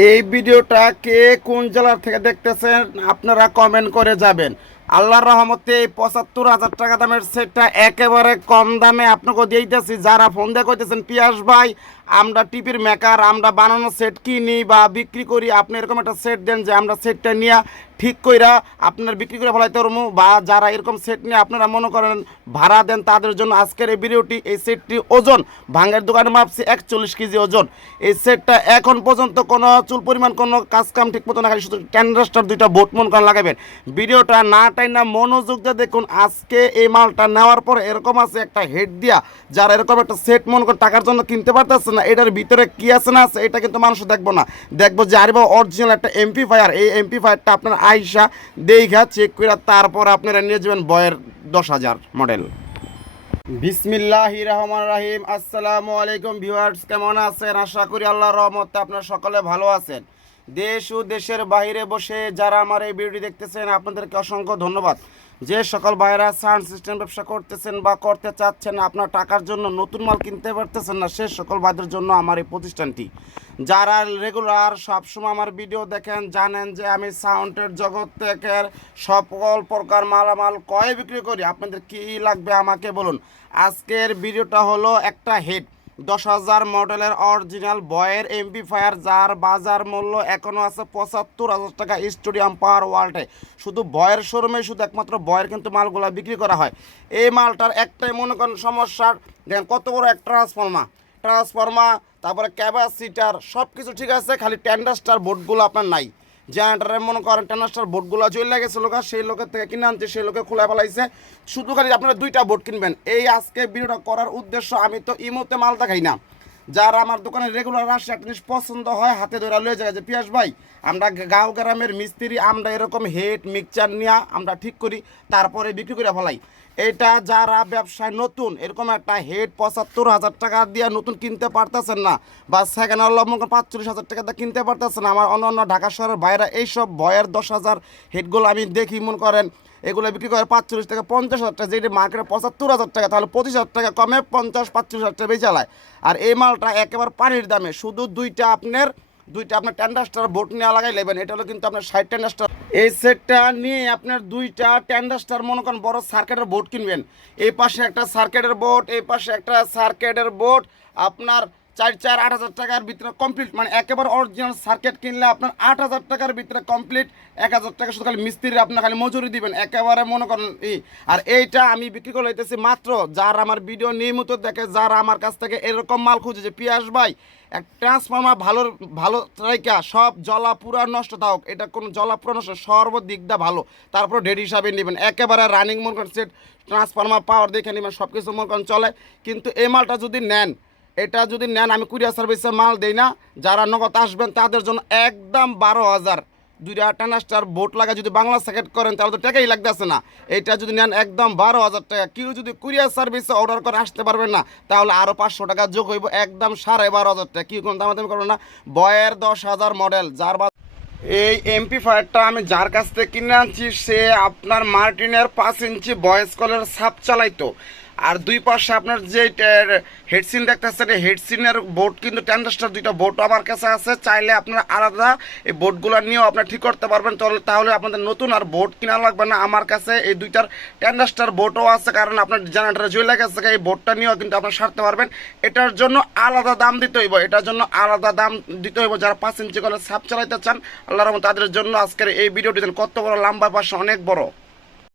এই ভিডিওটা কে কোন জেলার থেকে দেখতেছেন আপনারা কমেন্ট করে যাবেন। আল্লাহর রহমতে এই পঁচাত্তর হাজার টাকা দামের সেটটা একেবারে কম দামে আপনাকে দিয়েছি। যারা ফোন দিয়ে কইতেছেন পিয়াস ভাই আমরা টিপির মেকার, আমরা বানানো সেট কিনি বা বিক্রি করি, আপনি এরকম একটা সেট দেন যে আমরা সেটটা নিয়ে ঠিক কইরা আপনার বিক্রি করে ফেলাইতে পারব বা যারা এরকম সেট নিয়ে আপনারা মনে করেন ভাড়া দেন, তাদের জন্য আজকের এই ভিডিওটি, এই সেটটি ওজন, ভাঙ্গের দোকানে মাপছি একচল্লিশ কেজি ওজন। এই সেটটা এখন পর্যন্ত কোনো চুল পরিমাণ, কোনো কাজ কাম ঠিক মতো না শুধু ক্যান্ডাস্টার দুইটা বোট মন করে লাগাবেন। ভিডিওটা না টাই না মনোযোগ দিয়ে দেখুন, আজকে এই মালটা নেওয়ার পর এরকম আছে একটা হেড দিয়া, যারা এরকম একটা সেট মন করে টাকার জন্য কিনতে পারতেছে না এটার ভিতরে কি আছে না আছে, এটা কিন্তু মানুষ দেখব না। দেখব যে আরে অরিজিনাল একটা এমপি ফায়ার এই এমপি ফায়ারটা আপনার আইসা দেখা চেক করে তারপর আপনারা নিয়ে যাবেন বয়ের দশ হাজার মডেল বিসমিল্লাহ রহমান রাহিম আসসালামু আলাইকুম ভিউয়ার্স, কেমন আছেন? আশা করি আল্লাহর রহমতে আপনারা সকলে ভালো আছেন। দেশ ও দেশের বাইরে বসে যারা আমার এই ভিডিওটি দেখতেছেন, আপনাদেরকে অসংখ্য ধন্যবাদ। যে সকল ভাইরা সাউন্ড সিস্টেম ব্যবসা করতেছেন বা করতে চাচ্ছেন, আপনার টাকার জন্য নতুন মাল কিনতে পারতেছেন না, সে সকল ভাইদের জন্য আমার এই প্রতিষ্ঠানটি। যারা রেগুলার সবসময় আমার ভিডিও দেখেন, জানেন যে আমি সাউন্ডের জগৎ থেকে সকল প্রকার মালামাল কয় বিক্রি করি? আপনাদের কী লাগবে আমাকে বলুন। আজকের ভিডিওটা হলো একটা হেড দশ হাজার মডেলের অরিজিনাল বয়ের এমপিফায়ার, যার বাজার মূল্য এখনও আছে পঁচাত্তর হাজার টাকা স্টেডিয়াম পাওয়ার ওয়ার্ল্ডে। শুধু বয়ের শোরুমে শুধু একমাত্র বয়ের কিন্তু মালগুলো বিক্রি করা হয়। এই মালটার একটাই মনে করেন সমস্যার দেখেন কত বড় এক ট্রান্সফর্মার। ট্রান্সফর্মার, তারপরে ক্যাপাসিটার সব কিছু ঠিক আছে, খালি টেন্ডাস্টার বোর্ডগুলো আপনার নাই। জেনারেটারে মনে করেন টেনাস্টার বোর্ডগুলো চলে গেছে লোক, সেই লোকের থেকে কিনে আনছে, সেই লোকে খোলা ফেলাইছে। শুধু খালি আপনারা দুইটা বোট কিনবেন। এই আজকে ভিডিওটা করার উদ্দেশ্য, আমি তো ইমোতে মাল দেখাই না। যারা আমার দোকানে রেগুলার আসে, একটা জিনিস পছন্দ হয়, হাতে ধরে লয়ে যায়। যে পিয়াস ভাই, আমরা গাঁও গ্রামের মিস্ত্রি, আমরা এরকম হেড মিক্সচার নিয়ে আমরা ঠিক করি, তারপরে বিক্রি করে ফেলাই। এটা যারা ব্যবসায় নতুন, এরকম একটা হেড পঁচাত্তর হাজার টাকা দিয়ে নতুন কিনতে পারতেছেন না, বা সেকেন্ড হ্যান্ড মনে পাঁচচল্লিশ হাজার টাকা দিয়ে কিনতে পারতেছেন আমার অন্য অন্য ঢাকা শহরের বাইরে এইসব বয়ের দশ হাজার হেডগুলো আমি দেখি, মনে করেন এগুলো বিক্রি করে পাঁচচল্লিশ টাকা, পঞ্চাশ হাজার টাকা যেটি মার্কেটে পঁচাত্তর হাজার টাকা, তাহলে পঁচিশ হাজার টাকা কমে পঞ্চাশ, পাঁচচল্লিশ হাজার টাকা বেচে চালায়। আর এই মালটা একেবারে পানির দামে, শুধু দুইটা আপনার দুইটা আপনার টেন্ডাস্টার বোট নিয়ে লাগাই নেবেন, এটা হলো কিন্তু আপনার ষাট টেন্ডাস্টার এই সেটটা নিয়ে আপনার দুইটা টেন্ডাস্টার মনে করেন বড় সার্কেটের বোর্ড কিনবেন। এই পাশে একটা সার্কেটের বোর্ড এই পাশে একটা সার্কেটের বোর্ড আপনার চার চার, আট হাজার টাকার ভিতরে কমপ্লিট মানে একেবারে অরিজিনাল সার্কিট কিনলে আপনার আট হাজার টাকার ভিতরে কমপ্লিট এক হাজার টাকা শুধু খালি মিস্ত্রি আপনার খালি মজুরি দিবেন, একেবারে মনে করেন ই। আর এইটা আমি বিক্রি করে লইতেছি মাত্র যার আমার ভিডিও নিয়মিত দেখে, যারা আমার কাছ থেকে এরকম মাল খুঁজে যে পিয়াস ভাই, এক ট্রান্সফর্মার ভালো ভালো রাইকা সব জলা পুরা নষ্ট থাকুক এটা কোনো জলা পুরা নষ্ট সর্বদিক দা ভালো। তারপর ডেড হিসাবে নেবেন, একেবারে রানিং মনে করেন সেট ট্রান্সফর্মার পাওয়ার দেখে নেবেন সব কিছু মনে করেন চলে। কিন্তু এই মালটা যদি নেন এটা যদি নেন, আমি কুরিয়ার সার্ভিসে মাল দেই না, যারা নগদ আসবেন তাদের জন্য একদম বারো হাজার। দুইটা টানাস্টার বোট লাগা যদি বাংলা সেকেট করেন, তাহলে তো টাকাই লাগতেছে না। এটা যদি নেন, একদম বারো হাজার টাকা। কেউ যদি কুরিয়ার সার্ভিসে অর্ডার করে আসতে পারবেন না, তাহলে আরও পাঁচশো টাকা যোগ হইব, একদম সাড়ে বারো হাজার টাকা। কেউ কোনো দামাদামি করবেন না। বয়ের দশ হাজার মডেল যার এই এমপি ফায়ারটা আমি যার কাছ থেকে কিনে আনছি, সে আপনার মার্টিনের পাঁচ ইঞ্চি বয়েস কলের সাপ চালাইতো। আর দুই পাশে আপনার যে হেডসিন দেখতেছেন, এই হেডসিনের বোর্ড কিন্তু টেন্ডাস্টার দুইটা বোর্ড আমার কাছে আছে। চাইলে আপনার আলাদা এই বোর্ডগুলো নিয়েও আপনি ঠিক করতে পারবেন। তাহলে আপনাদের নতুন আর বোর্ড কিনা লাগবে না। আমার কাছে এই দুইটার টেন্ডাস্টার বোর্ডও আছে, কারণ আপনার জেনারেটার জুয়েলা গেছে, এই বোর্ডটা নিয়েও কিন্তু আপনার সারতে পারবেন। এটার জন্য আলাদা দাম দিতে হইব। এটার জন্য আলাদা দাম দিতে হইব যারা পাঁচ ইঞ্চি করে সাপ চালাইতে চান। আল্লাহর রহমতে তাদের জন্য আজকের এই ভিডিওটি কত বড়, লম্বা পাশে অনেক বড়।